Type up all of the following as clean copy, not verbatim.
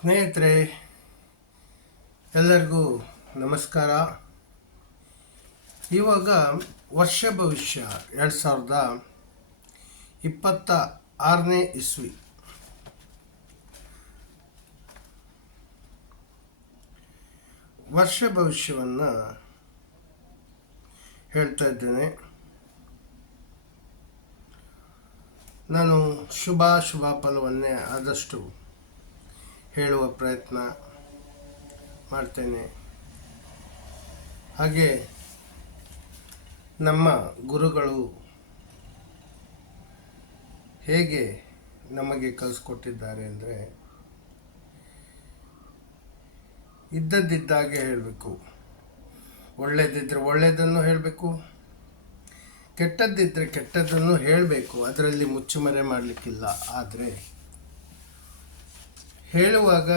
ಸ್ನೇಹಿತರೆ, ಎಲ್ಲರಿಗೂ ನಮಸ್ಕಾರ. ಇವಾಗ ವರ್ಷ ಭವಿಷ್ಯ 2026ನೇ ಇಸ್ವಿ. ವರ್ಷ ಭವಿಷ್ಯವನ್ನು ಹೇಳ್ತಾ ಇದ್ದೇನೆ. ನಾನು ಶುಭ ಫಲವನ್ನೇ ಆದಷ್ಟು ಹೇಳುವ ಪ್ರಯತ್ನ ಮಾಡ್ತೇನೆ. ಹಾಗೆ ನಮ್ಮ ಗುರುಗಳು ಹೇಗೆ ನಮಗೆ ಕಲಿಸ್ಕೊಟ್ಟಿದ್ದಾರೆ ಅಂದರೆ, ಇದ್ದದ್ದಿದ್ದಾಗೆ ಹೇಳಬೇಕು. ಒಳ್ಳೆಯದಿದ್ದರೆ ಒಳ್ಳೆಯದನ್ನು ಹೇಳಬೇಕು, ಕೆಟ್ಟದ್ದಿದ್ದರೆ ಕೆಟ್ಟದ್ದನ್ನು ಹೇಳಬೇಕು. ಅದರಲ್ಲಿ ಮುಚ್ಚುಮರೆ ಮಾಡಲಿಕ್ಕಿಲ್ಲ. ಆದರೆ ಹೇಳುವಾಗ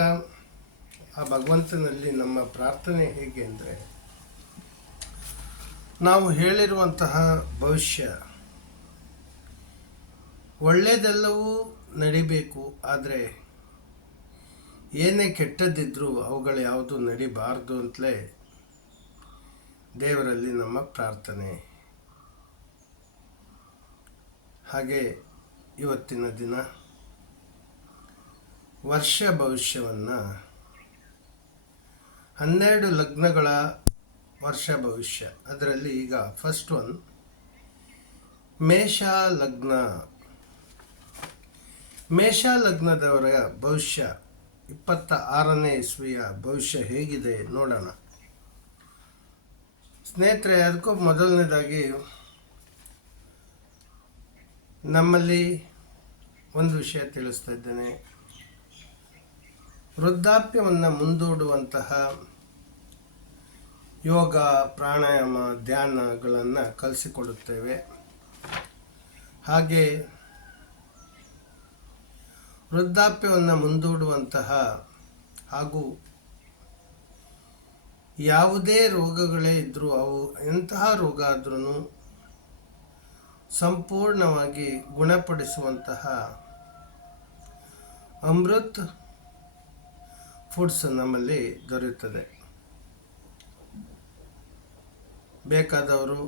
ಆ ಭಗವಂತನಲ್ಲಿ ನಮ್ಮ ಪ್ರಾರ್ಥನೆ ಹೇಗೆ ಅಂದರೆ, ನಾವು ಹೇಳಿರುವಂತಹ ಭವಿಷ್ಯ ಒಳ್ಳೆಯದೆಲ್ಲವೂ ನಡಿಬೇಕು. ಆದರೆ ಏನೇ ಕೆಟ್ಟದ್ದಿದ್ರೂ ಅವುಗಳು ಯಾವುದು ನಡಿಬಾರ್ದು ಅಂತಲೇ ದೇವರಲ್ಲಿ ನಮ್ಮ ಪ್ರಾರ್ಥನೆ. ಹಾಗೆ ಇವತ್ತಿನ ದಿನ ವರ್ಷ ಭವಿಷ್ಯವನ್ನು 12 ಲಗ್ನಗಳ ವರ್ಷ ಭವಿಷ್ಯ, ಅದರಲ್ಲಿ ಈಗ ಫಸ್ಟ್ ಒನ್ ಮೇಷ ಲಗ್ನ. ಮೇಷ ಲಗ್ನದವರ ಭವಿಷ್ಯ 26ನೇ ಇಸ್ವಿಯ ಭವಿಷ್ಯ ಹೇಗಿದೆ ನೋಡೋಣ. ಸ್ನೇಹಿತರೆ, ಅದಕ್ಕೂ ಮೊದಲನೇದಾಗಿ ನಮ್ಮಲ್ಲಿ ಒಂದು ವಿಷಯ ತಿಳಿಸ್ತಾ ಇದ್ದೇನೆ. ವೃದ್ಧಾಪ್ಯವನ್ನು ಮುಂದೂಡುವಂತಹ ಯೋಗ, ಪ್ರಾಣಾಯಾಮ, ಧ್ಯಾನಗಳನ್ನು ಕಲಿಸಿಕೊಡುತ್ತೇವೆ. ಹಾಗೆ ವೃದ್ಧಾಪ್ಯವನ್ನು ಮುಂದೂಡುವಂತಹ ಹಾಗೂ ಯಾವುದೇ ರೋಗಗಳೇ ಇದ್ದರೂ, ಅವು ಎಂತಹ ರೋಗ ಆದ್ರೂ ಸಂಪೂರ್ಣವಾಗಿ ಗುಣಪಡಿಸುವಂತಹ ಅಮೃತ್ ಫುಡ್ಸ್ ನಮ್ಮಲ್ಲಿ ದೊರೆಯುತ್ತದೆ. ಬೇಕಾದವರು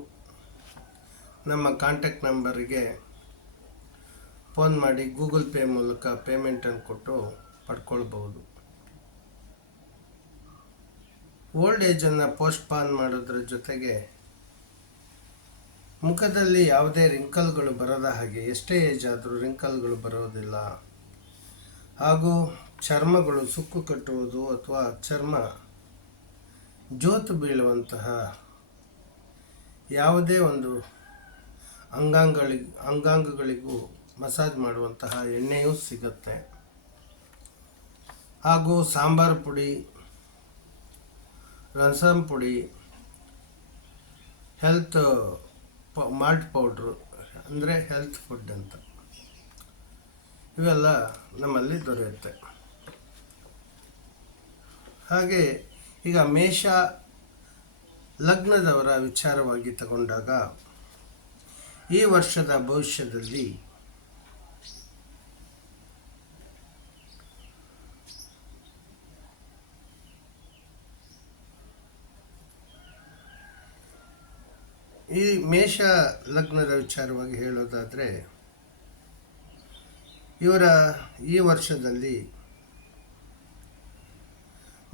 ನಮ್ಮ ಕಾಂಟ್ಯಾಕ್ಟ್ ನಂಬರಿಗೆ ಫೋನ್ ಮಾಡಿ ಗೂಗಲ್ ಪೇ ಮೂಲಕ ಪೇಮೆಂಟನ್ನು ಕೊಟ್ಟು ಪಡ್ಕೊಳ್ಬೋದು. ಓಲ್ಡ್ ಏಜನ್ನು ಪೋಸ್ಟ್ಪಾನ್ ಮಾಡೋದ್ರ ಜೊತೆಗೆ ಮುಖದಲ್ಲಿ ಯಾವುದೇ ರಿಂಕಲ್ಗಳು ಬರದ ಹಾಗೆ, ಎಷ್ಟೇ ಏಜ್ ಆದರೂ ರಿಂಕಲ್ಗಳು ಬರೋದಿಲ್ಲ. ಹಾಗೂ ಚರ್ಮಗಳು ಸುಕ್ಕು ಕಟ್ಟುವುದು ಅಥವಾ ಚರ್ಮ ಜೋತು ಬೀಳುವಂತಹ ಯಾವುದೇ ಒಂದು ಅಂಗಾಂಗಗಳಿಗೂ ಮಸಾಜ್ ಮಾಡುವಂತಹ ಎಣ್ಣೆಯೂ ಸಿಗುತ್ತೆ. ಹಾಗೂ ಸಾಂಬಾರು ಪುಡಿ, ರಸಂ ಪುಡಿ, ಹೆಲ್ತ್ ಮಾಲ್ಟ್ ಪೌಡ್ರು ಅಂದರೆ ಹೆಲ್ತ್ ಫುಡ್ ಅಂತ, ಇವೆಲ್ಲ ನಮ್ಮಲ್ಲಿ ದೊರೆಯುತ್ತೆ. ಹಾಗೆ ಈಗ ಮೇಷ ಲಗ್ನದವರ ವಿಚಾರವಾಗಿ ತಗೊಂಡಾಗ, ಈ ವರ್ಷದ ಭವಿಷ್ಯದಲ್ಲಿ ಈ ಮೇಷ ಲಗ್ನದ ವಿಚಾರವಾಗಿ ಹೇಳೋದಾದರೆ, ಇವರ ಈ ವರ್ಷದಲ್ಲಿ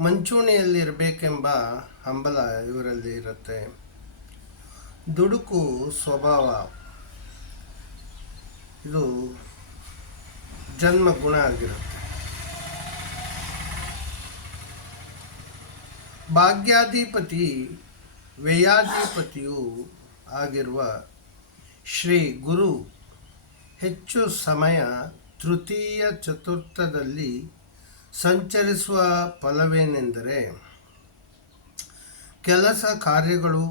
ಮಂಚೂಣಿಯಲ್ಲಿರಬೇಕೆಂಬ ಹಂಬಲ ಇವರಲ್ಲಿ ಇರುತ್ತೆ. ದುಡುಕು ಸ್ವಭಾವ ಇದು ಜನ್ಮ ಗುಣ ಆಗಿರುತ್ತೆ. ಭಾಗ್ಯಾಧಿಪತಿ ವ್ಯಯಾಧಿಪತಿಯೂ ಆಗಿರುವ ಶ್ರೀ ಗುರು ಹೆಚ್ಚು ಸಮಯ ತೃತೀಯ ಚತುರ್ಥದಲ್ಲಿ ಸಂಚರಿಸುವ ಫಲವೇನೆಂದರೆ, ಕೆಲಸ ಕಾರ್ಯಗಳು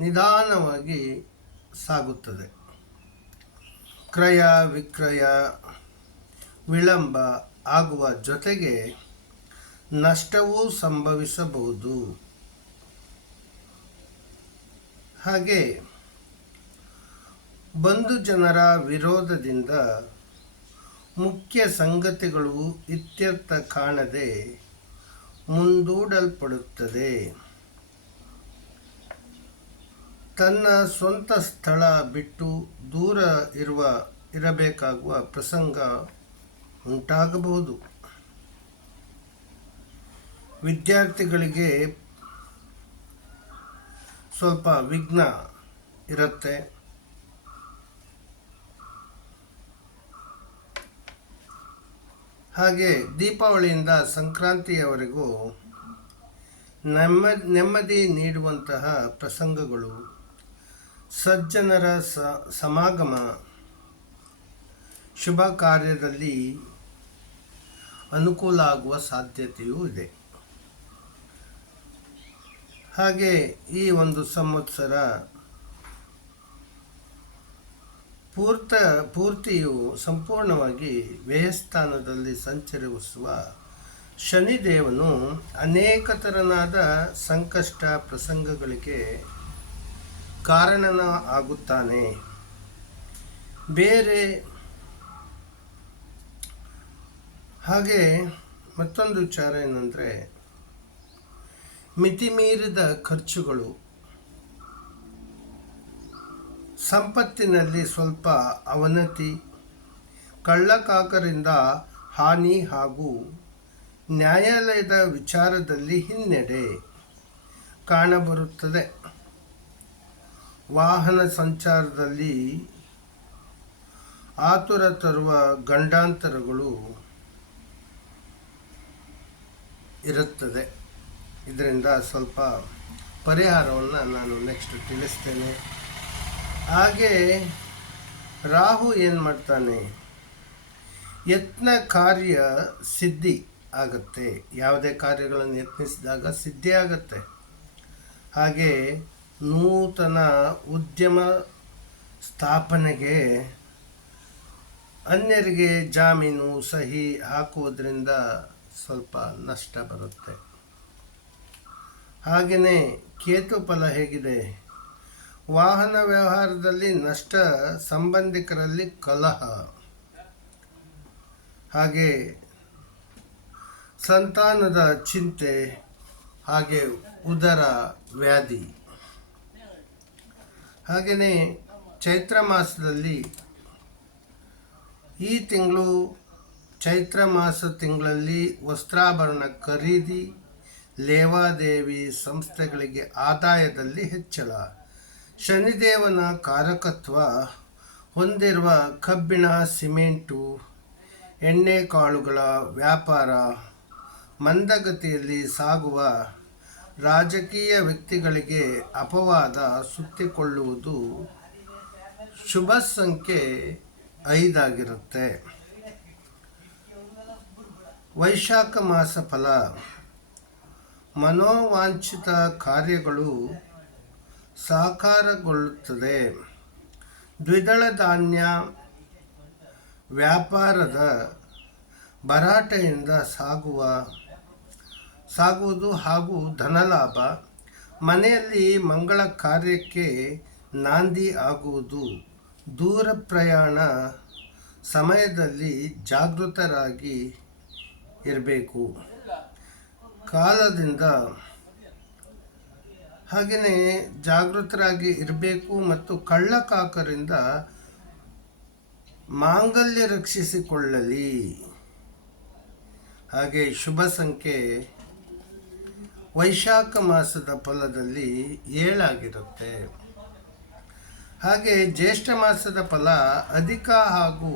ನಿಧಾನವಾಗಿ ಸಾಗುತ್ತದೆ. ಕ್ರಯ ವಿಕ್ರಯ ವಿಳಂಬ ಆಗುವ ಜೊತೆಗೆ ನಷ್ಟವೂ ಸಂಭವಿಸಬಹುದು. ಹಾಗೆ ಬಂಧು ಜನರ ವಿರೋಧದಿಂದ ಮುಖ್ಯ ಸಂಗತಿಗಳು ಇತ್ಯರ್ಥ ಕಾಣದೆ ಮುಂದೂಡಲ್ಪಡುತ್ತದೆ. ತನ್ನ ಸ್ವಂತ ಸ್ಥಳ ಬಿಟ್ಟು ದೂರ ಇರಬೇಕಾಗುವ ಪ್ರಸಂಗ ಉಂಟಾಗಬಹುದು. ವಿದ್ಯಾರ್ಥಿಗಳಿಗೆ ಸ್ವಲ್ಪ ವಿಘ್ನ ಇರುತ್ತೆ. ಹಾಗೆ ದೀಪಾವಳಿಯಿಂದ ಸಂಕ್ರಾಂತಿಯವರೆಗೂ ನೆಮ್ಮದಿ ನೀಡುವಂತಹ ಪ್ರಸಂಗಗಳು, ಸಜ್ಜನರ ಸಮಾಗಮ, ಶುಭ ಕಾರ್ಯದಲ್ಲಿ ಅನುಕೂಲ ಆಗುವ ಸಾಧ್ಯತೆಯೂ ಇದೆ. ಹಾಗೆ ಈ ಒಂದು ಸಂವತ್ಸರ ಪೂರ್ತಿಯು ಸಂಪೂರ್ಣವಾಗಿ ವ್ಯಯಸ್ಥಾನದಲ್ಲಿ ಸಂಚರಿಸುವ ಶನಿದೇವನು ಅನೇಕ ತೆರನಾದ ಸಂಕಷ್ಟ ಪ್ರಸಂಗಗಳಿಗೆ ಕಾರಣನ ಆಗುತ್ತಾನೆ. ಹಾಗೆ ಮತ್ತೊಂದು ವಿಚಾರ ಏನಂದರೆ, ಮಿತಿಮೀರಿದ ಖರ್ಚುಗಳು, ಸಂಪತ್ತಿನಲ್ಲಿ ಸ್ವಲ್ಪ ಅವನತಿ, ಕಳ್ಳಕಾಕರಿಂದ ಹಾನಿ ಹಾಗೂ ನ್ಯಾಯಾಲಯದ ವಿಚಾರದಲ್ಲಿ ಹಿನ್ನಡೆ ಕಾಣಬರುತ್ತದೆ. ವಾಹನ ಸಂಚಾರದಲ್ಲಿ ಆತುರ ತರುವ ಗಂಡಾಂತರಗಳು ಇರುತ್ತದೆ. ಇದರಿಂದ ಸ್ವಲ್ಪ ಪರಿಹಾರವನ್ನು ನಾನು ನೆಕ್ಸ್ಟ್ ತಿಳಿಸ್ತೇನೆ. ಹಾಗೆ ರಾಹು ಏನು ಮಾಡ್ತಾನೆ, ಯತ್ನ ಕಾರ್ಯ ಸಿದ್ಧಿ ಆಗುತ್ತೆ. ಯಾವುದೇ ಕಾರ್ಯಗಳನ್ನು ಯತ್ನಿಸಿದಾಗ ಸಿದ್ಧಿ ಆಗುತ್ತೆ. ಹಾಗೆ ನೂತನ ಉದ್ಯಮ ಸ್ಥಾಪನೆಗೆ ಅನ್ಯರಿಗೆ ಜಾಮೀನು ಸಹಿ ಹಾಕುವುದರಿಂದ ಸ್ವಲ್ಪ ನಷ್ಟ ಬರುತ್ತೆ. ಹಾಗೆಯೇ ಕೇತು ಫಲ ಹೇಗಿದೆ, ವಾಹನ ವ್ಯವಹಾರದಲ್ಲಿ ನಷ್ಟ, ಸಂಬಂಧಿಕರಲ್ಲಿ ಕಲಹ, ಹಾಗೆ ಸಂತಾನದ ಚಿಂತೆ, ಹಾಗೆ ಉದರ ವ್ಯಾಧಿ. ಹಾಗೆಯೇ ಚೈತ್ರ ಮಾಸದಲ್ಲಿ ಈ ತಿಂಗಳು ಚೈತ್ರ ಮಾಸ ತಿಂಗಳಲ್ಲಿ ವಸ್ತ್ರಾಭರಣ ಖರೀದಿ, ಲೇವಾದೇವಿ ಸಂಸ್ಥೆಗಳಿಗೆ ಆದಾಯದಲ್ಲಿ ಹೆಚ್ಚಳ, ಶನಿದೇವನ ಕಾರಕತ್ವ ಹೊಂದಿರುವ ಕಬ್ಬಿಣ, ಸಿಮೆಂಟು, ಎಣ್ಣೆಕಾಳುಗಳ ವ್ಯಾಪಾರ ಮಂದಗತಿಯಲ್ಲಿ ಸಾಗುವ, ರಾಜಕೀಯ ವ್ಯಕ್ತಿಗಳಿಗೆ ಅಪವಾದ ಸುತ್ತಿಕೊಳ್ಳುವುದು. ಶುಭ ಸಂಖ್ಯೆ 5 ಆಗಿರುತ್ತೆ. ವೈಶಾಖ ಮಾಸ ಫಲ, ಮನೋವಾಂಛಿತ ಕಾರ್ಯಗಳು ಸಾಕಾರಗೊಳ್ಳುತ್ತದೆ. ದ್ವಿದಳ ಧಾನ್ಯ ವ್ಯಾಪಾರದ ಭರಾಟೆಯಿಂದ ಸಾಗುವುದು ಹಾಗೂ ಧನಲಾಭ, ಮನೆಯಲ್ಲಿ ಮಂಗಳ ಕಾರ್ಯಕ್ಕೆ ನಾಂದಿ ಆಗುವುದು. ದೂರ ಪ್ರಯಾಣ ಸಮಯದಲ್ಲಿ ಜಾಗೃತರಾಗಿ ಇರಬೇಕು. ಕಾಲದಿಂದ ಹಾಗೆಯೇ ಜಾಗೃತರಾಗಿ ಇರಬೇಕು ಮತ್ತು ಕಳ್ಳಕಾಕರಿಂದ ಮಾಂಗಲ್ಯ ರಕ್ಷಿಸಿಕೊಳ್ಳಲಿ. ಹಾಗೆ ಶುಭ ಸಂಖ್ಯೆ ವೈಶಾಖ ಮಾಸದ ಫಲದಲ್ಲಿ 7 ಆಗಿರುತ್ತೆ. ಹಾಗೆ ಜ್ಯೇಷ್ಠ ಮಾಸದ ಫಲ ಅಧಿಕ ಹಾಗೂ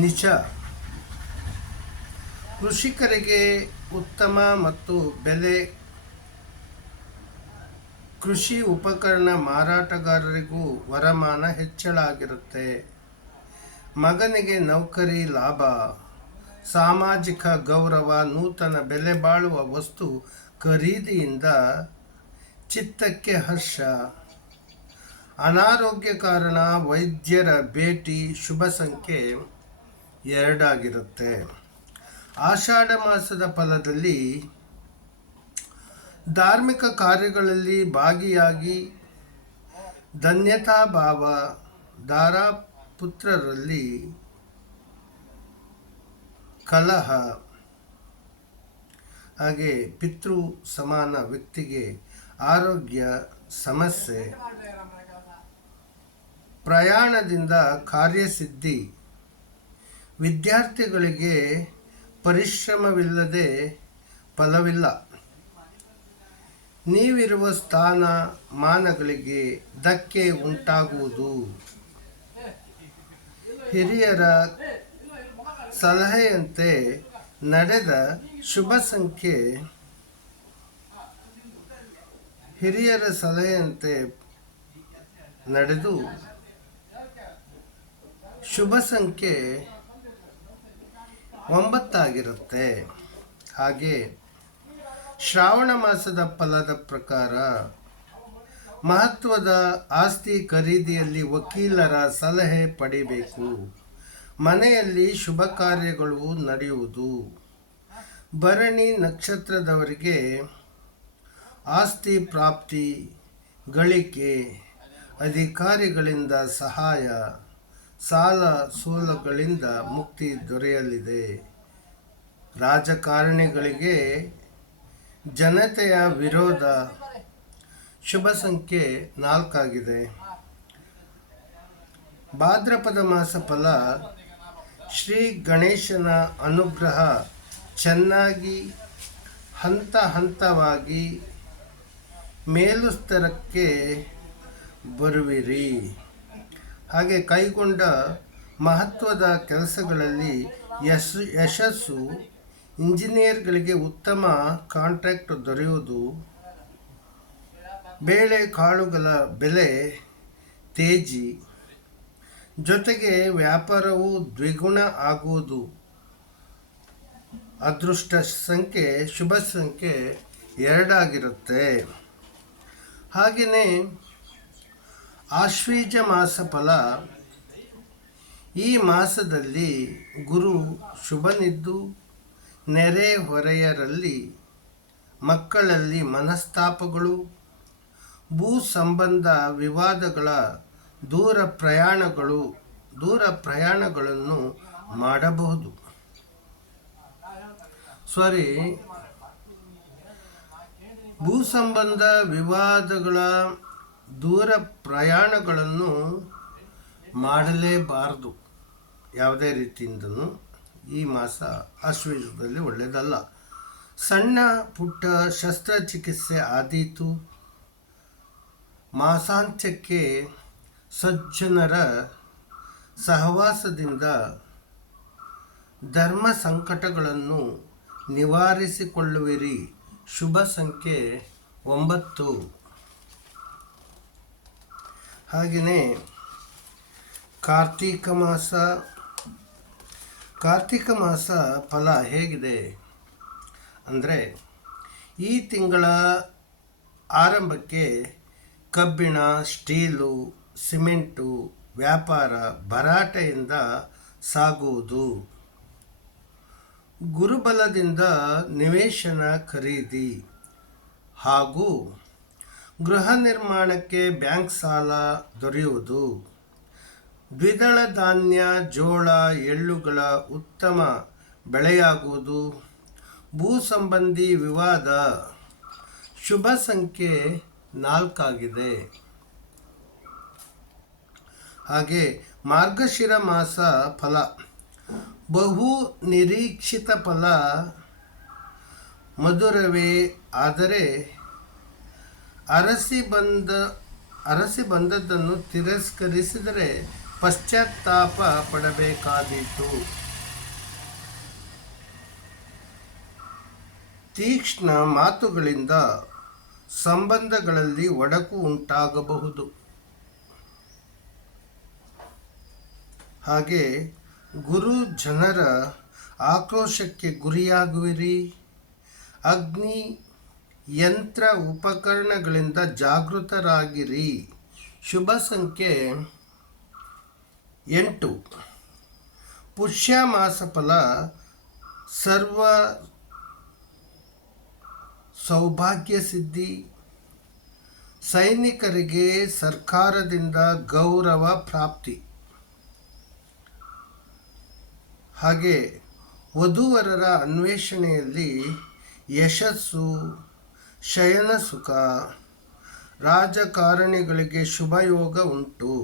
ನಿಚ. ಕೃಷಿಕರಿಗೆ ಉತ್ತಮ ಮತ್ತು ಬೆಲೆ, ಕೃಷಿ ಉಪಕರಣ ಮಾರಾಟಗಾರರಿಗೂ ವರಮಾನ ಹೆಚ್ಚಳ ಆಗಿರುತ್ತೆ. ಮಗನಿಗೆ ನೌಕರಿ ಲಾಭ, ಸಾಮಾಜಿಕ ಗೌರವ, ನೂತನ ಬೆಲೆ ಬಾಳುವ ವಸ್ತು ಖರೀದಿಯಿಂದ ಚಿತ್ತಕ್ಕೆ ಹರ್ಷ. ಅನಾರೋಗ್ಯ ಕಾರಣ ವೈದ್ಯರ ಭೇಟಿ. ಶುಭ ಸಂಖ್ಯೆ 2 ಆಗಿರುತ್ತೆ. ಆಷಾಢ ಮಾಸದ ಫಲದಲ್ಲಿ ಧಾರ್ಮಿಕ ಕಾರ್ಯಗಳಲ್ಲಿ ಭಾಗಿಯಾಗಿ ಧನ್ಯತಾ ಭಾವ, ದಾರಪುತ್ರರಲ್ಲಿ ಕಲಹ, ಹಾಗೆ ಪಿತೃ ಸಮಾನ ವ್ಯಕ್ತಿಗೆ ಆರೋಗ್ಯ ಸಮಸ್ಯೆ, ಪ್ರಯಾಣದಿಂದ ಕಾರ್ಯಸಿದ್ಧಿ, ವಿದ್ಯಾರ್ಥಿಗಳಿಗೆ ಪರಿಶ್ರಮವಿಲ್ಲದೆ ಫಲವಿಲ್ಲ, ನೀವಿರುವ ಸ್ಥಾನ ಮಾನಗಳಿಗೆ ಧಕ್ಕೆ ಉಂಟಾಗುವುದು, ಹಿರಿಯರ ಸಲಹೆಯಂತೆ ನಡೆದ ಶುಭ ಸಂಖ್ಯೆ ಹಿರಿಯರ ಸಲಹೆಯಂತೆ ನಡೆದು ಶುಭ ಸಂಖ್ಯೆ 9 ಹಾಗೆ ಶ್ರಾವಣ ಮಾಸದ ಫಲದ ಪ್ರಕಾರ ಮಹತ್ವದ ಆಸ್ತಿ ಖರೀದಿಯಲ್ಲಿ ವಕೀಲರ ಸಲಹೆ ಪಡೆಯಬೇಕು. ಮನೆಯಲ್ಲಿ ಶುಭ ಕಾರ್ಯಗಳು ನಡೆಯುವುದು. ಭರಣಿ ನಕ್ಷತ್ರದವರಿಗೆ ಆಸ್ತಿ ಪ್ರಾಪ್ತಿ, ಗಳಿಕೆ, ಅಧಿಕಾರಿಗಳಿಂದ ಸಹಾಯ, ಸಾಲ ಸೋಲಗಳಿಂದ ಮುಕ್ತಿ ದೊರೆಯಲಿದೆ. ರಾಜಕಾರಣಿಗಳಿಗೆ ಜನತೆಯ ವಿರೋಧ. ಶುಭ ಸಂಖ್ಯೆ 4. ಭಾದ್ರಪದ ಮಾಸ ಫಲ. ಶ್ರೀ ಗಣೇಶನ ಅನುಗ್ರಹ ಚೆನ್ನಾಗಿ ಹಂತ ಹಂತವಾಗಿ ಮೇಲುಸ್ತರಕ್ಕೆ ಬರುವಿರಿ. ಹಾಗೆ ಕೈಗೊಂಡ ಮಹತ್ವದ ಕೆಲಸಗಳಲ್ಲಿ ಯಶಸ್ಸು. ಇಂಜಿನಿಯರ್ಗಳಿಗೆ ಉತ್ತಮ ಕಾಂಟ್ರಾಕ್ಟ್ ದೊರೆಯುವುದು. ಬೇಳೆ ಕಾಳುಗಳ ಬೆಲೆ ತೇಜಿ, ಜೊತೆಗೆ ವ್ಯಾಪಾರವು ದ್ವಿಗುಣ ಆಗುವುದು. ಅದೃಷ್ಟ ಸಂಖ್ಯೆ ಶುಭ ಸಂಖ್ಯೆ 2. ಹಾಗೆಯೇ ಆಶ್ವೀಜ ಮಾಸ ಫಲ. ಈ ಮಾಸದಲ್ಲಿ ಗುರು ಶುಭನಿದ್ದು ನೆರೆ ಹೊರೆಯರಲ್ಲಿ ಮಕ್ಕಳಲ್ಲಿ ಮನಸ್ತಾಪಗಳು, ಭೂ ಸಂಬಂಧ ವಿವಾದಗಳ, ದೂರ ಪ್ರಯಾಣಗಳನ್ನು ಮಾಡಬಹುದು. ಭೂ ಸಂಬಂಧ ವಿವಾದಗಳ, ದೂರ ಪ್ರಯಾಣಗಳನ್ನು ಮಾಡಲೇಬಾರದು. ಯಾವುದೇ ರೀತಿಯಿಂದಲೂ ಈ ಮಾಸ ಆಶ್ವಯುಜದಲ್ಲಿ ಒಳ್ಳೆಯದಲ್ಲ. ಸಣ್ಣ ಪುಟ್ಟ ಶಸ್ತ್ರಚಿಕಿತ್ಸೆ ಆದೀತು. ಮಾಸಾಂತ್ಯಕ್ಕೆ ಸಜ್ಜನರ ಸಹವಾಸದಿಂದ ಧರ್ಮ ಸಂಕಟಗಳನ್ನು ನಿವಾರಿಸಿಕೊಳ್ಳುವಿರಿ. ಶುಭ ಸಂಖ್ಯೆ 9. ಹಾಗೆಯೇ ಕಾರ್ತಿಕ ಮಾಸ ಫಲ ಹೇಗಿದೆ ಅಂದರೆ, ಈ ತಿಂಗಳ ಆರಂಭಕ್ಕೆ ಕಬ್ಬಿಣ, ಸ್ಟೀಲು, ಸಿಮೆಂಟು ವ್ಯಾಪಾರ ಭರಾಟೆಯಿಂದ ಸಾಗುವುದು. ಗುರುಬಲದಿಂದ ನಿವೇಶನ ಖರೀದಿ ಹಾಗೂ ಗೃಹ ನಿರ್ಮಾಣಕ್ಕೆ ಬ್ಯಾಂಕ್ ಸಾಲ ದೊರೆಯುವುದು. ದ್ವಿದಳ ಧಾನ್ಯ, ಜೋಳ, ಎಳ್ಳುಗಳ ಉತ್ತಮ ಬೆಳೆಯಾಗುವುದು. ಭೂ ಸಂಬಂಧಿ ವಿವಾದ. ಶುಭ ಸಂಖ್ಯೆ 4. ಹಾಗೆ ಮಾರ್ಗಶಿರ ಮಾಸ ಫಲ. ಬಹು ನಿರೀಕ್ಷಿತ ಫಲ ಮಧುರವೇ ಆದರೆ ಅರಸಿ ಬಂದದ್ದನ್ನು ತಿರಸ್ಕರಿಸಿದರೆ ಪಶ್ಚಾತ್ತಾಪ ಪಡಬೇಕಾದೀತು. ತೀಕ್ಷ್ಣ ಮಾತುಗಳಿಂದ ಸಂಬಂಧಗಳಲ್ಲಿ ಒಡಕು ಉಂಟಾಗಬಹುದು. ಹಾಗೆ ಗುರು ಜನರ ಆಕ್ರೋಶಕ್ಕೆ ಗುರಿಯಾಗುವಿರಿ. ಅಗ್ನಿ ಯಂತ್ರ ಉಪಕರಣಗಳಿಂದ ಜಾಗೃತರಾಗಿರಿ. ಶುಭ ಸಂಖ್ಯೆ 8. ಪುಷ್ಯ ಮಾಸ ಫಲ. ಸರ್ವ ಸೌಭಾಗ್ಯ ಸಿದ್ಧಿ, ಸೈನಿಕರಿಗೆ ಸರ್ಕಾರದಿಂದ ಗೌರವ ಪ್ರಾಪ್ತಿ. ಹಾಗೆ ವಧೂವರರ ಅನ್ವೇಷಣೆಯಲ್ಲಿ ಯಶಸ್ಸು, ಶಯನ ಸುಖ, ರಾಜಕಾರಣಿಗಳಿಗೆ ಶುಭಯೋಗ ಉಂಟು.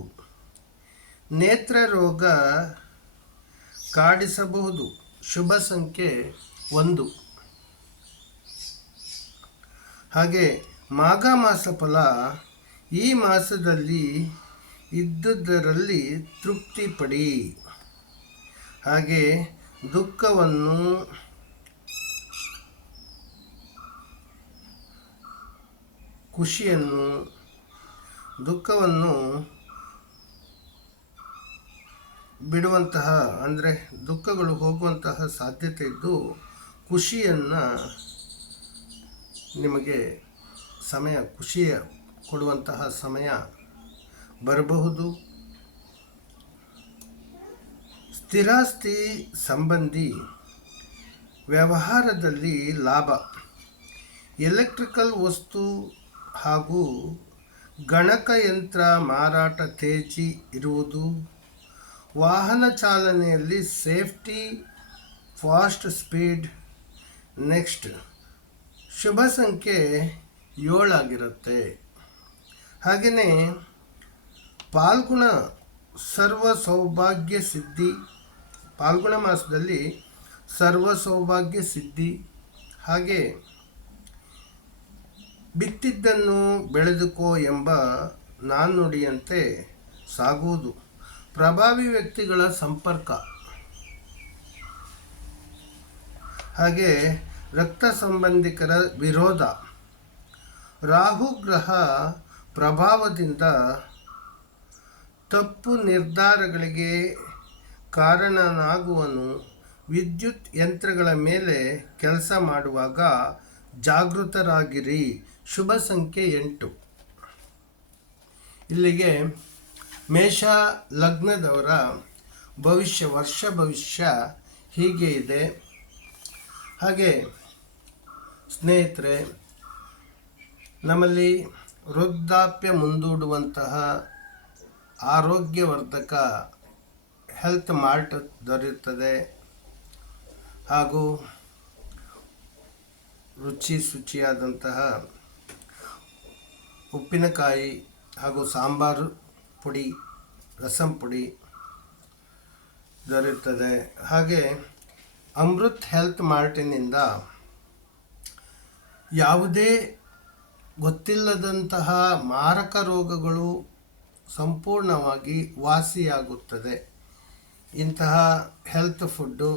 ನೇತ್ರ ರೋಗ ಕಾಡಿಸಬಹುದು. ಶುಭ ಸಂಖ್ಯೆ 1. ಹಾಗೆ ಮಾಘ ಮಾಸ ಫಲ. ಈ ಮಾಸದಲ್ಲಿ ಇದ್ದುದರಲ್ಲಿ ತೃಪ್ತಿ ಪಡಿ. ಹಾಗೆ ದುಃಖವನ್ನು ಬಿಡುವಂತಹ, ಅಂದರೆ ದುಃಖಗಳು ಹೋಗುವಂತಹ ಸಾಧ್ಯತೆ ಇದ್ದು ಖುಷಿಯನ್ನು ನಿಮಗೆ ಖುಷಿಯ ಕೊಡುವಂತಹ ಸಮಯ ಬರಬಹುದು. ಸ್ಥಿರಾಸ್ತಿ ಸಂಬಂಧಿ ವ್ಯವಹಾರದಲ್ಲಿ ಲಾಭ. ಎಲೆಕ್ಟ್ರಿಕಲ್ ವಸ್ತು ಹಾಗೂ ಗಣಕಯಂತ್ರ ಮಾರಾಟ ತೇಜಿ ಇರುವುದು. ವಾಹನ ಚಾಲನೆಯಲ್ಲಿ ಸೇಫ್ಟಿ, ಫಾಸ್ಟ್ ಸ್ಪೀಡ್. ನೆಕ್ಸ್ಟ್ ಶುಭ ಸಂಖ್ಯೆ 7 ಆಗಿರುತ್ತೆ. ಹಾಗೆಯೇ ಪಾಲ್ಗುಣ ಸರ್ವ ಸೌಭಾಗ್ಯ ಸಿದ್ಧಿ. ಪಾಲ್ಗುಣ ಮಾಸದಲ್ಲಿ ಸರ್ವ ಸೌಭಾಗ್ಯ ಸಿದ್ಧಿ. ಹಾಗೆ ಬಿತ್ತಿದ್ದನ್ನು ಬೆಳೆದುಕೋ ಎಂಬ ನಾಣ್ಣುಡಿಯಂತೆ ಸಾಗುವುದು. ಪ್ರಭಾವಿ ವ್ಯಕ್ತಿಗಳ ಸಂಪರ್ಕ. ಹಾಗೆ ರಕ್ತ ಸಂಬಂಧಿಕರ ವಿರೋಧ. ರಾಹು ಗ್ರಹ ಪ್ರಭಾವದಿಂದ ತಪ್ಪು ನಿರ್ಧಾರಗಳಿಗೆ ಕಾರಣನಾಗುವನು. ವಿದ್ಯುತ್ ಯಂತ್ರಗಳ ಮೇಲೆ ಕೆಲಸ ಮಾಡುವಾಗ ಜಾಗೃತರಾಗಿರಿ. ಶುಭ ಸಂಖ್ಯೆ 8. ಇಲ್ಲಿಗೆ ಮೇಷ ಲಗ್ನದವರ ವರ್ಷ ಭವಿಷ್ಯ ಹೀಗೆ ಇದೆ. ಹಾಗೆ ಸ್ನೇಹಿತರೆ, ನಮ್ಮಲ್ಲಿ ವೃದ್ಧಾಪ್ಯ ಮುಂದೂಡುವಂತಹ ಆರೋಗ್ಯವರ್ಧಕ ಹೆಲ್ತ್ ಮಾಲ್ಟ್ ದೊರೆಯುತ್ತದೆ. ಹಾಗೂ ಶುಚಿಯಾದಂತಹ ಉಪ್ಪಿನಕಾಯಿ ಹಾಗೂ ಸಾಂಬಾರು ಪುಡಿ, ರಸಂ ಪುಡಿ ದೊರೆಯುತ್ತದೆ. ಹಾಗೆ ಅಮೃತ್ ಹೆಲ್ತ್ ಮಾರ್ಟಿನಿಂದ ಯಾವುದೇ ಗೊತ್ತಿಲ್ಲದಂತಹ ಮಾರಕ ರೋಗಗಳು ಸಂಪೂರ್ಣವಾಗಿ ವಾಸಿಯಾಗುತ್ತದೆ. ಇಂತಹ ಹೆಲ್ತ್ ಫುಡ್ಡು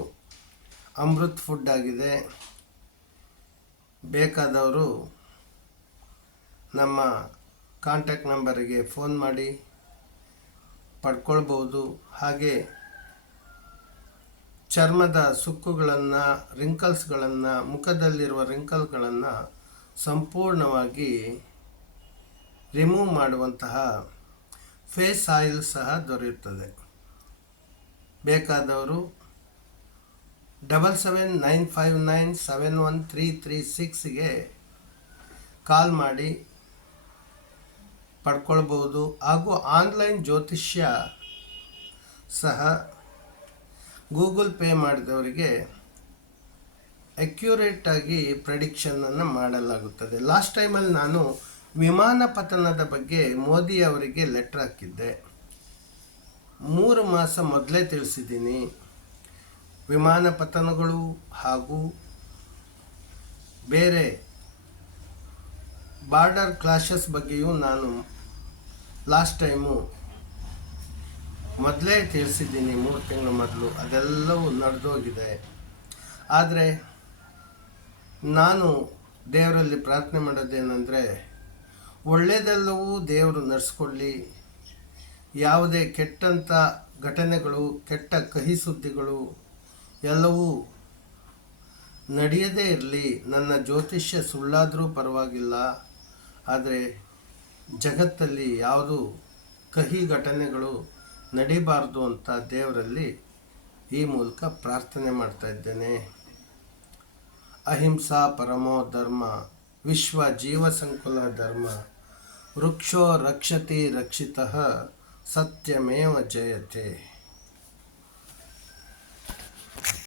ಅಮೃತ್ ಫುಡ್ ಆಗಿದೆ. ಬೇಕಾದವರು ನಮ್ಮ ಕಾಂಟ್ಯಾಕ್ಟ್ ನಂಬರಿಗೆ ಫೋನ್ ಮಾಡಿ ಪಡ್ಕೊಳ್ಬೋದು. ಹಾಗೆ ಚರ್ಮದ ಸುಕ್ಕುಗಳನ್ನು, ರಿಂಕಲ್ಸ್ಗಳನ್ನು, ಮುಖದಲ್ಲಿರುವ ರಿಂಕಲ್ಗಳನ್ನು ಸಂಪೂರ್ಣವಾಗಿ ರಿಮೂವ್ ಮಾಡುವಂತಹ ಫೇಸ್ ಆಯಿಲ್ ಸಹ ದೊರೆಯುತ್ತದೆ. ಬೇಕಾದವರು 7795971336ಗೆ ಕಾಲ್ ಮಾಡಿ ಪಡ್ಕೊಳ್ಬೋದು. ಹಾಗೂ ಆನ್ಲೈನ್ ಜ್ಯೋತಿಷ್ಯ ಸಹ ಗೂಗಲ್ ಪೇ ಮಾಡಿದವರಿಗೆ ಅಕ್ಯುರೇಟಾಗಿ ಪ್ರೆಡಿಕ್ಷನನ್ನು ಮಾಡಲಾಗುತ್ತದೆ. ಲಾಸ್ಟ್ ಟೈಮಲ್ಲಿ ನಾನು ವಿಮಾನ ಪತನದ ಬಗ್ಗೆ ಮೋದಿ ಅವರಿಗೆ ಲೆಟ್ರ್ ಹಾಕಿದ್ದೆ. 3 ಮಾಸ ಮೊದಲೇ ತಿಳಿಸಿದ್ದೀನಿ. ವಿಮಾನ ಪತನಗಳು ಹಾಗೂ ಬೇರೆ ಬಾರ್ಡರ್ ಕ್ಲಾಶಸ್ ಬಗ್ಗೆಯೂ ನಾನು ಲಾಸ್ಟ್ ಟೈಮು ಮೊದಲೇ ತಿಳಿಸಿದ್ದೀನಿ, 3 ತಿಂಗಳ ಮೊದಲು. ಅದೆಲ್ಲವೂ ನಡೆದೋಗಿದೆ. ಆದರೆ ನಾನು ದೇವರಲ್ಲಿ ಪ್ರಾರ್ಥನೆ ಮಾಡೋದೇನೆಂದರೆ, ಒಳ್ಳೆಯದೆಲ್ಲವೂ ದೇವರು ನಡೆಸ್ಕೊಳ್ಳಿ. ಯಾವುದೇ ಕೆಟ್ಟಂಥ ಘಟನೆಗಳು, ಕೆಟ್ಟ ಕಹಿ ಸುದ್ದಿಗಳು ಎಲ್ಲವೂ ನಡೆಯದೇ ಇರಲಿ. ನನ್ನ ಜ್ಯೋತಿಷ್ಯ ಸುಳ್ಳಾದರೂ ಪರವಾಗಿಲ್ಲ, ಆದರೆ ಜಗತ್ತಲ್ಲಿ ಯಾವುದು ಕಹಿ ಘಟನೆಗಳು ನಡೀಬಾರ್ದು ಅಂತ ದೇವರಲ್ಲಿ ಈ ಮೂಲಕ ಪ್ರಾರ್ಥನೆ ಮಾಡ್ತಾ ಇದ್ದೇನೆ. ಅಹಿಂಸಾ ಪರಮೋ ಧರ್ಮ, ವಿಶ್ವ ಜೀವ ಸಂಕುಲ ಧರ್ಮ, ವೃಕ್ಷೋ ರಕ್ಷತಿ ರಕ್ಷಿತಃ ಸತ್ಯಮೇವ ಜಯತೆ.